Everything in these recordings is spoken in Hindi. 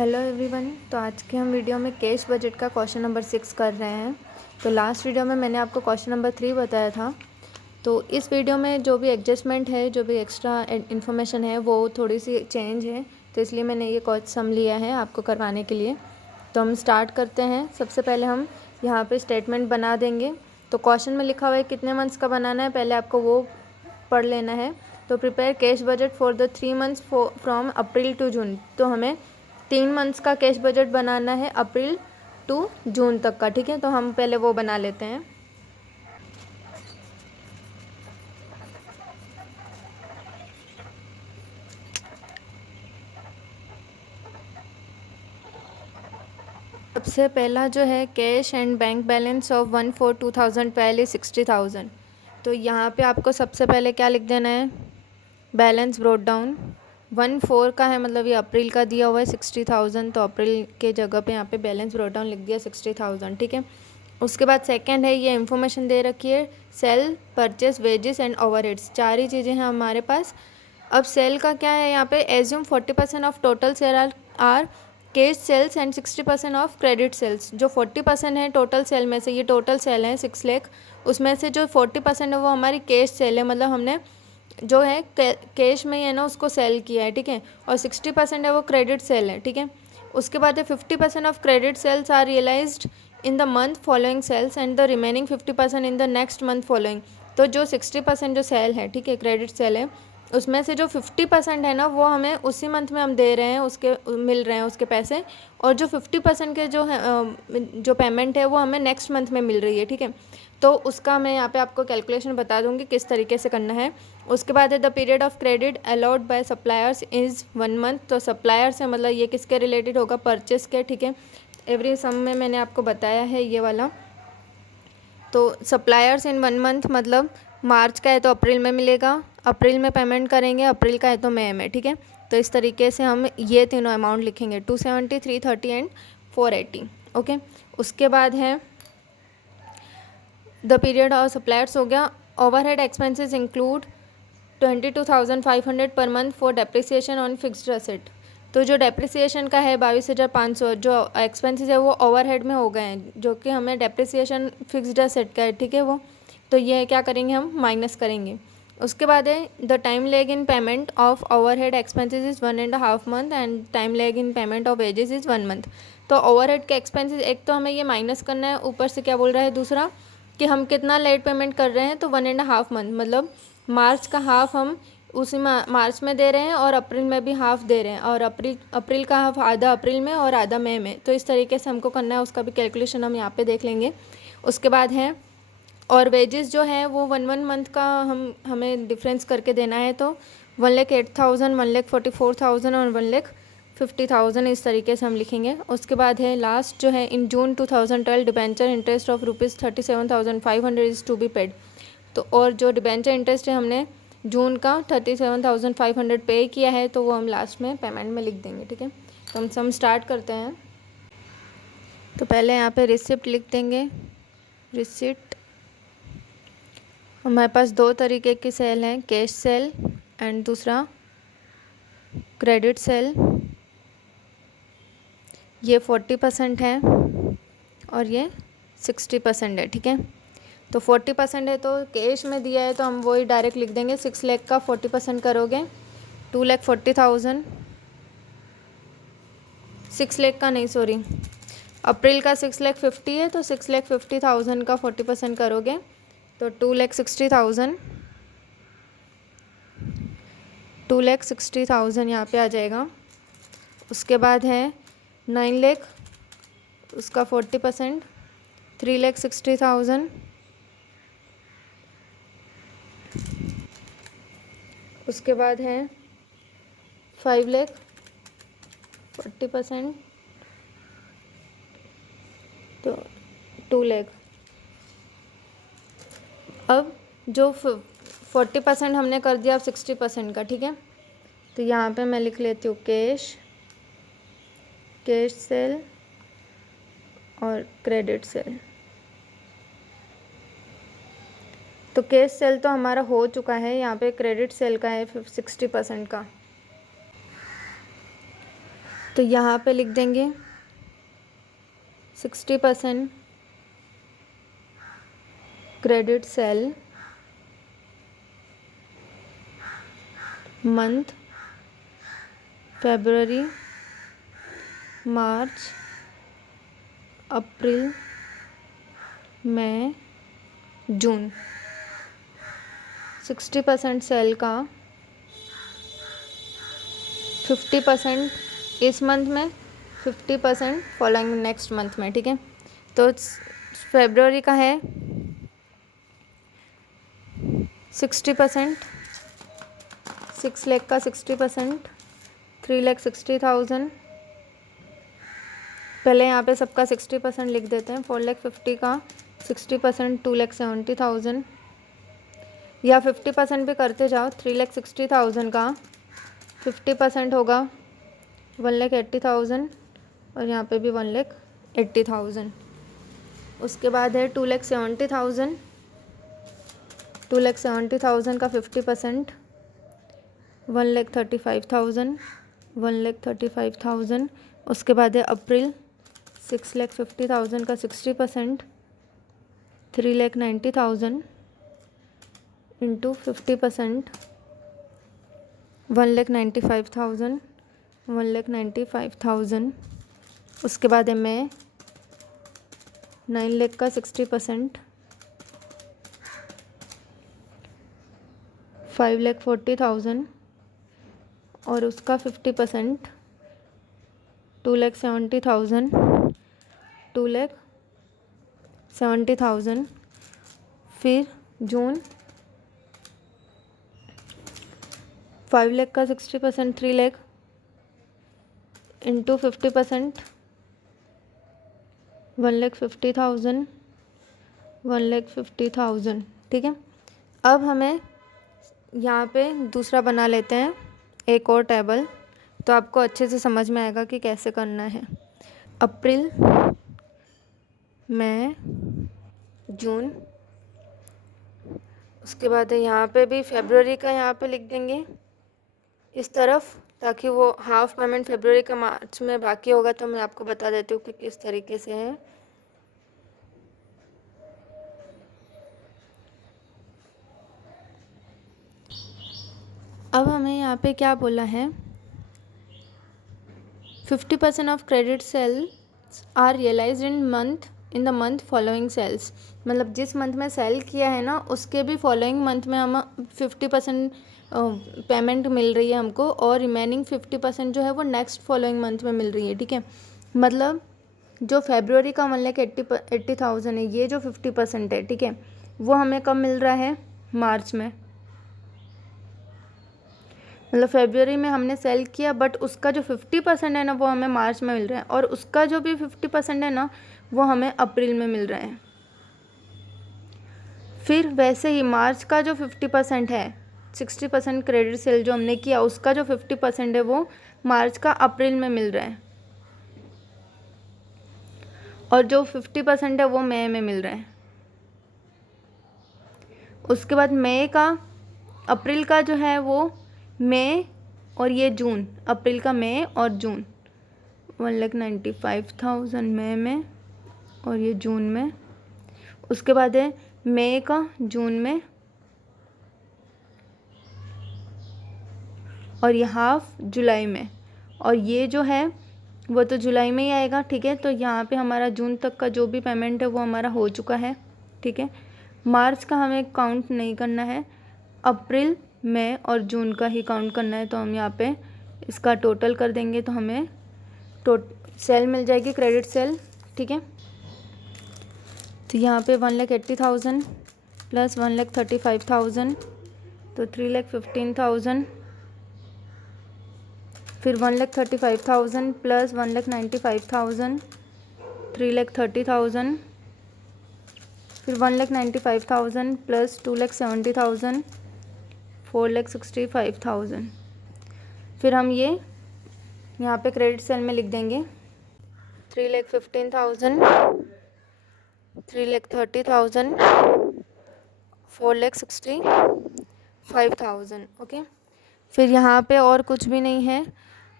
Hello everyone. तो आज के हम वीडियो में कैश बजट का क्वेश्चन नंबर 6 कर रहे हैं। तो लास्ट वीडियो में मैंने आपको क्वेश्चन नंबर 3 बताया था। तो इस वीडियो में जो भी एडजस्टमेंट है, जो भी एक्स्ट्रा इन्फॉर्मेशन है, वो थोड़ी सी चेंज है। तो इसलिए मैंने ये क्वेश्चन सम लिया है आपको करवाने के लिए। तो हम स्टार्ट करते हैं। सबसे पहले हम यहाँ पर स्टेटमेंट बना देंगे। तो क्वेश्चन में लिखा हुआ है कितने मंथ्स का बनाना है, पहले आपको वो पढ़ लेना है। तो prepare cash budget for the 3 months from April to June. तो हमें 3 मंथ्स का कैश बजट बनाना है अप्रैल टू जून तक का। ठीक है, तो हम पहले वो बना लेते हैं। सबसे पहला जो है cash and bank balance of 1/4/2000 पहले 60,000। तो यहाँ पे आपको सबसे पहले क्या लिख देना है, बैलेंस ब्रोट डाउन। 1/4 का है, मतलब ये अप्रैल का दिया हुआ है 60,000, तो अप्रैल के जगह पे यहाँ पे बैलेंस ब्रोट डाउन लिख दिया 60,000। ठीक है, उसके बाद सेकंड है, ये इन्फॉर्मेशन दे रखी है sale, purchase, wages and overheads, 4 ही चीज़ें हैं हमारे पास। अब सेल का क्या है, यहाँ पे assume 40% of total sale are cash sales and 60% of credit sales. जो 40% है टोटल सेल में से, ये टोटल सेल है 6 लाख, उसमें से जो 40% है वो हमारी कैश सेल है, मतलब हमने जो है कैश में ही है ना उसको सेल किया है। ठीक है, और 60% है वो क्रेडिट सेल है। ठीक है, उसके बाद है 50% of credit sales are realised in the month following sales and the remaining 50% in the next month following. तो जो 60% जो सेल है, ठीक है, क्रेडिट सेल है, उसमें से जो 50% है ना वो हमें उसी मंथ में हम दे रहे हैं, उसके मिल रहे हैं उसके पैसे। और जो 50% के जो है जो पेमेंट है वो हमें नेक्स्ट मंथ में मिल रही है। ठीक है, तो उसका मैं यहाँ पे आपको कैलकुलेशन बता दूँगी किस तरीके से करना है। उसके बाद है the period of credit allowed by suppliers is 1 month. तो सप्लायर से मतलब ये किसके रिलेटेड होगा, परचेस के। ठीक है, एवरी सम में मैंने आपको बताया है ये वाला। तो सप्लायर्स इन 1 मंथ मतलब मार्च का है तो अप्रैल में मिलेगा, अप्रैल में पेमेंट करेंगे, अप्रैल का है तो मई में। ठीक है, तो इस तरीके से हम ये तीनों अमाउंट लिखेंगे, 270, 330 एंड 480। ओके, उसके बाद है द पीरियड ऑफ सप्लायर्स हो गया। Overhead expenses include 22,500 per month for depreciation on fixed asset. तो जो डेप्रिसिएशन का है 22,500, जो एक्सपेंसेस है वो ओवरहेड में हो गए हैं, जो कि हमें डेप्रिसिएशन फिक्स्ड असेट का है। ठीक है, वो तो ये क्या करेंगे, हम माइनस करेंगे। उसके बाद है the time leg in payment of overhead expenses is 1.5 month and time leg in payment of wages is 1 month. तो ओवरहेड के एक्सपेंसेस एक तो हमें ये माइनस करना है, ऊपर से क्या बोल रहा है दूसरा कि हम कितना लेट पेमेंट कर रहे हैं, तो 1.5 मंथ मतलब मार्च का हाफ हम उसी मार्च में दे रहे हैं और अप्रैल में भी हाफ दे रहे हैं, और अप्रैल का हाफ आधा अप्रैल में और आधा मई में। तो इस तरीके से हमको करना है, उसका भी कैलकुलेशन हम यहाँ पे देख लेंगे। उसके बाद है और वेजेस जो है वो 1 मंथ का हमें डिफरेंस करके देना है। तो 1,08,000, 1,44,000 और 1,50,000 इस तरीके से हम लिखेंगे। उसके बाद है लास्ट जो है in June 2012 debenture interest of ₹37,500 is to be paid. तो और जो डिबेंचर इंटरेस्ट है हमने जून का 37,500 पे किया है, तो वो हम लास्ट में पेमेंट में लिख देंगे। ठीक है, तो हम सम स्टार्ट करते हैं। तो पहले यहाँ पे रिसिप्ट लिख देंगे। रिसिप्ट हमारे पास 2 तरीके की सेल हैं, कैश सेल एंड दूसरा क्रेडिट सेल। ये 40% है और ये 60% है। ठीक है, तो 40% है तो कैश में दिया है तो हम वही डायरेक्ट लिख देंगे। 6 लाख का 40% करोगे 2,40,000। 6 लाख का नहीं, सॉरी, अप्रैल का 6,50,000 है तो 6,50,000 का 40% करोगे तो 2,60,000। 2,60,000 यहाँ पे आ जाएगा। उसके बाद है 9 लाख, उसका 40% 3,60,000। उसके बाद है 5 लाख 40%, तो 2 लाख। अब जो 40% हमने कर दिया अब 60% का। ठीक है, तो यहाँ पे मैं लिख लेती हूँ कैश सेल और क्रेडिट सेल। तो कैश सेल तो हमारा हो चुका है, यहाँ पे क्रेडिट सेल का है 60% का। तो यहाँ पे लिख देंगे 60% क्रेडिट सेल मंथ फरवरी, मार्च, अप्रैल, मई, जून। 60% सेल का 50% इस मंथ में, 50% फॉलोइंग नेक्स्ट मंथ में, ठीक है। तो फरवरी का है 60%, 6 लाख का 60%, 3,60,000। पहले यहाँ पे सबका 60% लिख देते हैं। 4,50,000 का 60%, 2,70,000, या 50% भी करते जाओ। 3,60,000 का 50% होगा 1,80,000, और यहाँ पे भी 1,80,000। उसके बाद है 2,70,000, 2,70,000 का 50%, 1,35,000, 1,35,000। उसके बाद है अप्रैल, 6,50,000 का 60%, 3,90,000 इंटू 50%, 1,95,000, 1,95,000। उसके बाद है मई, 9 लाख का 60%, 5,40,000, और उसका 50%, 2,70,000, 2,70,000। फिर जून, 5 लाख का 60%, 3 लाख इंटू 50%, 1,50,000, 1,50,000, ठीक है। अब हमें यहाँ पे दूसरा बना लेते हैं एक और टेबल, तो आपको अच्छे से समझ में आएगा कि कैसे करना है। अप्रैल, मई, जून। उसके बाद है यहाँ पे भी फरवरी का, यहाँ पे लिख देंगे इस तरफ, ताकि वो हाफ पेमेंट फरवरी का मार्च में बाकी होगा, तो मैं आपको बता देती हूँ कि किस तरीके से है। अब हमें यहाँ पे क्या बोला है, 50% of credit sales are realised in the month following sales. मतलब जिस मंथ में सेल किया है ना, उसके भी फॉलोइंग मंथ में हम 50% पेमेंट मिल रही है हमको, और रिमेनिंग 50% जो है वो नेक्स्ट फॉलोइंग मंथ में मिल रही है, ठीक है। मतलब जो फरवरी का 1,80,000 है, ये जो 50% है, ठीक है, वो हमें कब मिल रहा है, मार्च में। मतलब फरवरी में हमने सेल किया, बट उसका जो 50% है ना, वो हमें मार्च में मिल रहा है, और उसका जो भी 50% है ना, वो हमें अप्रैल में मिल रहा है। फिर वैसे ही मार्च का जो 50% है, 60% क्रेडिट सेल जो हमने किया, उसका जो 50% है वो मार्च का अप्रैल में मिल रहा है, और जो 50% है वो मई में मिल रहा है। उसके बाद मई का, अप्रैल का जो है वो मई, और ये जून, अप्रैल का मई और जून, 1,95,000 मई में, और ये जून में। उसके बाद है मई का जून में, और ये हाफ जुलाई में, और ये जो है वो तो जुलाई में ही आएगा, ठीक है। तो यहाँ पे हमारा जून तक का जो भी पेमेंट है वो हमारा हो चुका है, ठीक है। मार्च का हमें काउंट नहीं करना है, अप्रैल, मई और जून का ही काउंट करना है। तो हम यहाँ पे इसका टोटल कर देंगे, तो हमें सेल मिल जाएगी, क्रेडिट सेल, ठीक है। तो यहाँ पे 1,80,000 प्लस 1,35,000, तो 3,15,000। फिर 1,35,000 प्लस 1,95,000, 3,30,000। फिर 1,95,000 प्लस 2,70,000, 4,65,000। फिर हम ये यहाँ पे क्रेडिट सेल में लिख देंगे 3,15,000, 3,30,000, 4,65,000, ओके। फिर यहाँ पे और कुछ भी नहीं है,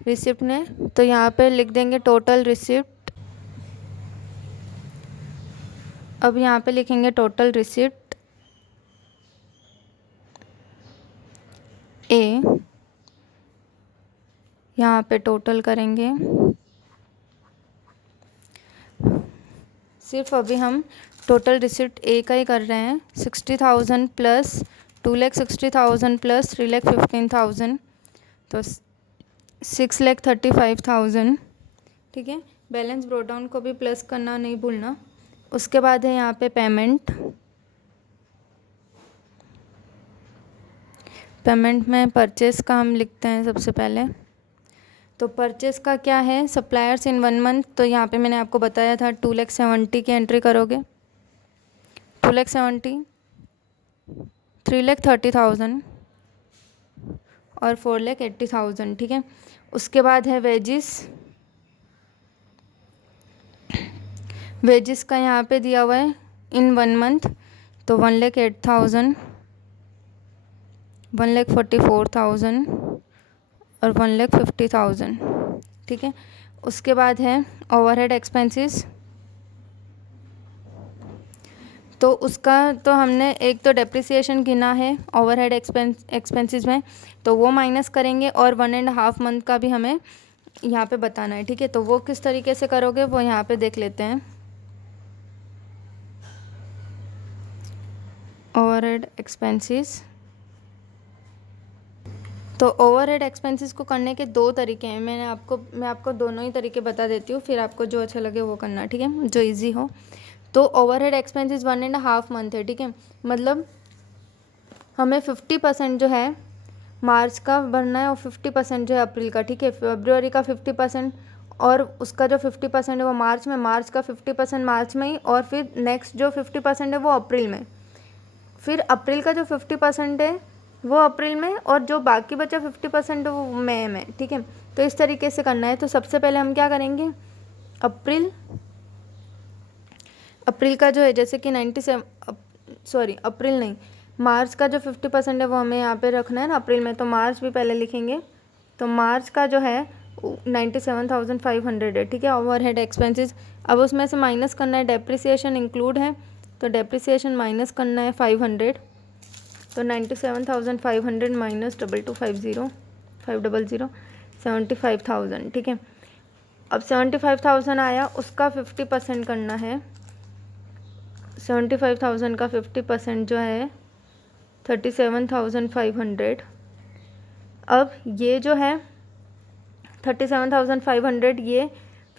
रिसिप्ट ने, तो यहाँ पे लिख देंगे टोटल रिसिप्ट। अब यहाँ पे लिखेंगे टोटल रिसिप्ट ए, यहाँ पे टोटल करेंगे। सिर्फ अभी हम टोटल रिसिप्ट ए का ही कर रहे हैं। 60,000 प्लस 2,60,000 प्लस 3,15,000, तो 6,35,000। ठीक है, बैलेंस ब्रोट डाउन को भी प्लस करना नहीं भूलना। उसके बाद है यहाँ पे पेमेंट। पेमेंट में परचेस का हम लिखते हैं सबसे पहले। तो परचेस का क्या है, सप्लायर्स इन 1 मंथ, तो यहाँ पे मैंने आपको बताया था 2,70,000 की एंट्री करोगे। 2,70,000, 3,30,000 और 4,80,000। ठीक है, उसके बाद है वेजिस। वेजिस का यहाँ पे दिया हुआ है इन 1 मंथ, तो 1,08,000, 1,44,000 और 1,50,000। ठीक है, उसके बाद है ओवरहेड एक्सपेंसेस। तो उसका तो हमने एक तो डेप्रिसिएशन गिना है ओवरहेड एक्सपेंसेस में, तो वो माइनस करेंगे, और 1.5 मंथ का भी हमें यहाँ पे बताना है। ठीक है, तो वो किस तरीके से करोगे वो यहाँ पे देख लेते हैं। ओवरहेड एक्सपेंसेस, तो ओवरहेड एक्सपेंसेस को करने के 2 तरीके हैं। मैं आपको दोनों ही तरीके बता देती हूँ, फिर आपको जो अच्छा लगे वो करना। ठीक है, जो इजी हो। तो ओवरहेड एक्सपेंसेस 1.5 मंथ है। ठीक है, मतलब हमें 50% जो है मार्च का भरना है और 50% जो है अप्रैल का। ठीक है, फरवरी का 50% और उसका जो 50% है वो मार्च में, मार्च का 50% मार्च में ही, और फिर नेक्स्ट जो 50% है वो अप्रैल में, फिर अप्रैल का जो 50% है वो अप्रैल में, और जो बाकी बचा 50% है वो मई में। ठीक है, तो इस तरीके से करना है। तो सबसे पहले हम क्या करेंगे, अप्रैल का जो है जैसे कि 97, अप्रैल नहीं, मार्च का जो 50% है वो हमें यहाँ पे रखना है ना अप्रैल में, तो मार्च भी पहले लिखेंगे। तो मार्च का जो है 97,500 है। ठीक है, ओवरहेड एक्सपेंसेस। अब उसमें से माइनस करना है, डेप्रिसिएशन इंक्लूड है, तो डेप्रिसिएशन माइनस करना है 500। तो 97,500 माइनस 2250 500 75,000। ठीक है, अब 75,000 आया, उसका 50% करना है। 75,000 का 50% जो है 37,500। अब ये जो है 37,500, ये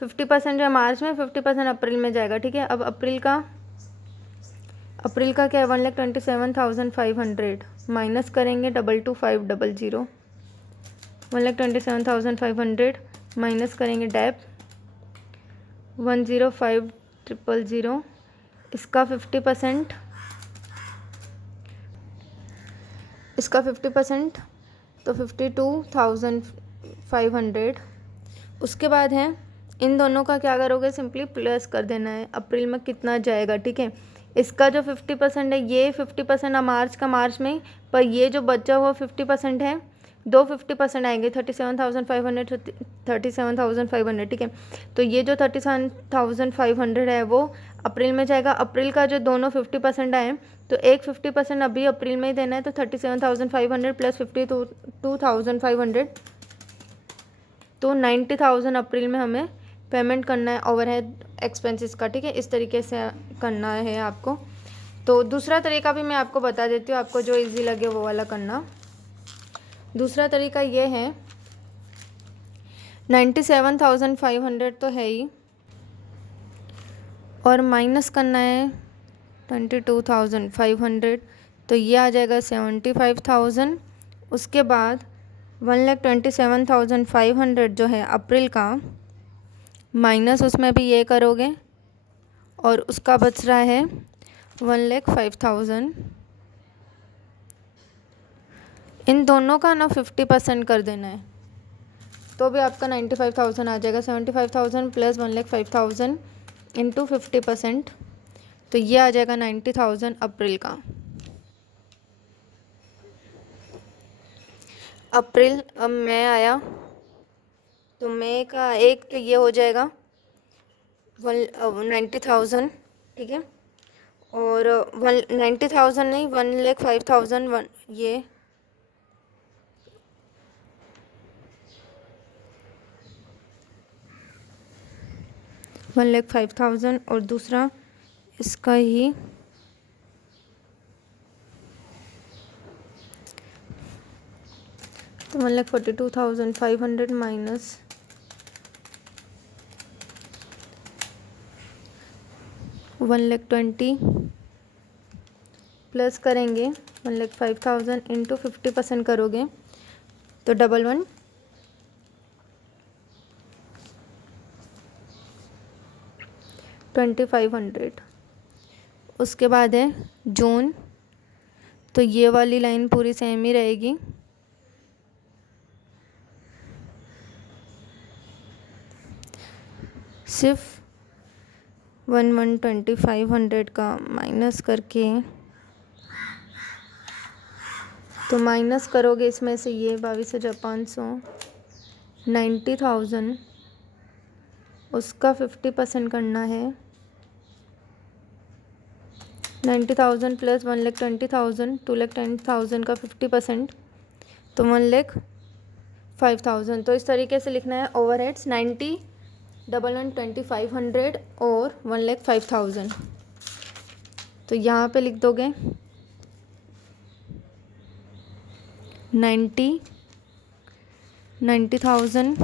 50% जो है मार्च में, 50% अप्रैल में जाएगा। ठीक है, अब अप्रैल का क्या है, 1,27,500 माइनस करेंगे 22,500। 1,27,500 माइनस करेंगे डेप 1,05,000। इसका 50%, तो 52,500। उसके बाद है इन दोनों का क्या करोगे, सिंपली प्लस कर देना है अप्रैल में कितना जाएगा। ठीक है, इसका जो 50% है, ये 50% मार्च का मार्च में ही, पर ये जो बचा हुआ 50% है, दो 50% आएंगे, 37,500 37,500। ठीक है, तो ये जो 37,500 है वो अप्रैल में जाएगा। अप्रैल का जो दोनों 50% आए, तो एक 50% अभी अप्रैल में ही देना है, तो 37,500 प्लस 52,500, तो 90,000 अप्रैल में हमें पेमेंट करना है ओवरहेड एक्सपेंसेस का। ठीक है, इस तरीके से करना है आपको। तो दूसरा तरीका भी मैं आपको बता देती हूँ, आपको जो इजी लगे वो वाला करना। दूसरा तरीका ये है, 97,500 तो है ही, और माइनस करना है 22,500, तो ये आ जाएगा 75,000। उसके बाद 1,27,500 जो है अप्रैल का, माइनस उसमें भी ये करोगे, और उसका बच रहा है 1,05,000। इन दोनों का ना 50% कर देना है, तो भी आपका 95,000 आ जाएगा। 75,000 प्लस 1,05,000 इंटू 50%, तो ये आ जाएगा 90,000 अप्रैल का। अप्रैल, अब मई आया, तो मे का एक तो ये हो जाएगा 90,000, ठीक है। और 90,000 नहीं, 1,05,000 ये 1,05,000 और दूसरा इसका ही 1,42,500 माइनस 1,20,000 प्लस करेंगे 1,05,000 इंटू 50% करोगे तो 11,2500। उसके बाद है जून, तो ये वाली लाइन पूरी सेम ही रहेगी। सिर्फ 1,2500 का माइनस करके, तो माइनस करोगे इसमें से ये 22,500, 90,000 उसका 50% करना है। 90,000 प्लस 1,20,000, 2,10,000 का 50%, तो 1,05,000। तो इस तरीके से लिखना है ओवरहेड्स 90, 1,11,2500 और 1,05,000। तो यहाँ पे लिख दोगे 90,000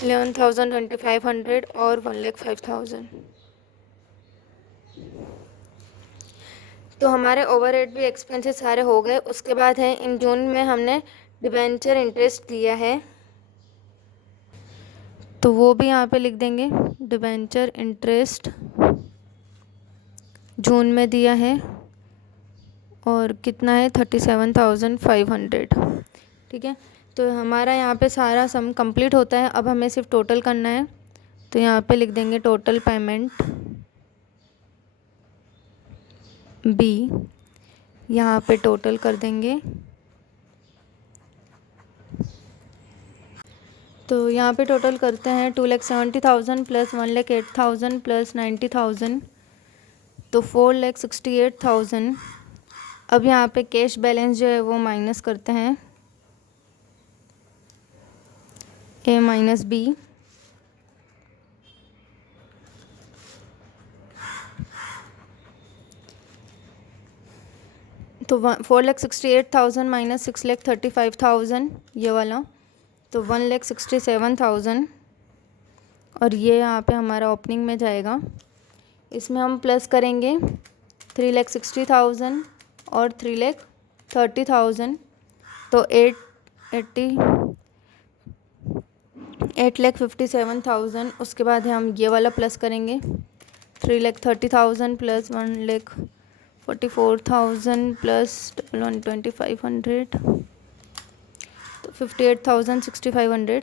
11,2500 और 1,05,000। तो हमारे ओवरहेड भी एक्सपेंसेस सारे हो गए। उसके बाद है इन जून में हमने डिबेंचर इंटरेस्ट दिया है, तो वो भी यहाँ पे लिख देंगे। डिबेंचर इंटरेस्ट जून में दिया है और कितना है 37,500, ठीक है। तो हमारा यहाँ पे सारा सम कंप्लीट होता है। अब हमें सिर्फ टोटल करना है, तो यहाँ पे लिख देंगे टोटल पेमेंट बी। यहाँ पे टोटल कर देंगे, तो यहाँ पे टोटल करते हैं 2,70,000 प्लस 1,08,000 प्लस 90,000, तो 4,68,000। अब यहाँ पे कैश बैलेंस जो है वो माइनस करते हैं, ए माइनस बी। तो 4,68,000 माइनस 6,35,000 ये वाला, तो 1,67,000। और ये यहाँ पे हमारा ओपनिंग में जाएगा। इसमें हम प्लस करेंगे 3,60,000 और 3,30,000, तो 8,57,000। उसके बाद हम ये वाला प्लस करेंगे 3,30,000 प्लस 1,44,000 प्लस 1,2500, तो 58,6,500।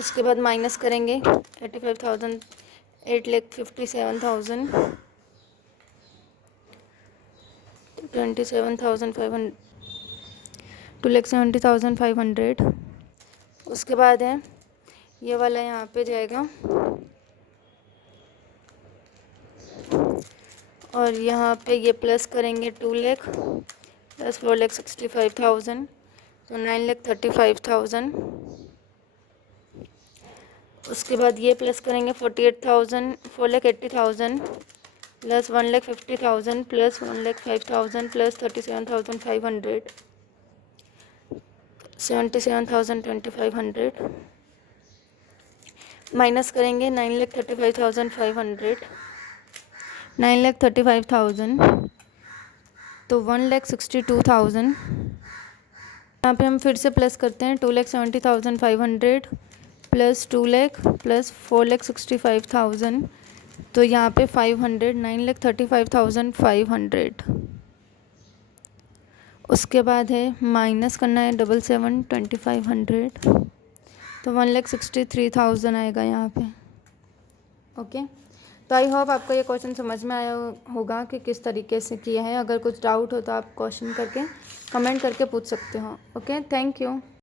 उसके बाद माइनस करेंगे 85,000, 8,57,000, 27,500, 2,70,500। उसके बाद है ये वाला यहाँ पे जाएगा और यहाँ पे ये प्लस करेंगे 2 लाख प्लस 4,65,000, तो 9,35,000। उसके बाद ये प्लस करेंगे 4,80,000 प्लस 1,50,000 प्लस 1,05,000 प्लस 37,500, 77,2500। माइनस करेंगे 9,35,500, 9,35,000, तो 1,62,000। यहाँ पे हम फिर से प्लस करते हैं 2,70,500 प्लस 2 लाख प्लस 4,65,000, तो यहाँ पे 500, 9,35,500। उसके बाद है माइनस करना है 7,72500, तो 1,63,000 आएगा यहाँ पे। ओके, तो आई होप आपको ये क्वेश्चन समझ में आया होगा कि किस तरीके से किया है। अगर कुछ डाउट हो तो आप क्वेश्चन करके कमेंट करके पूछ सकते हो। Okay, thank you.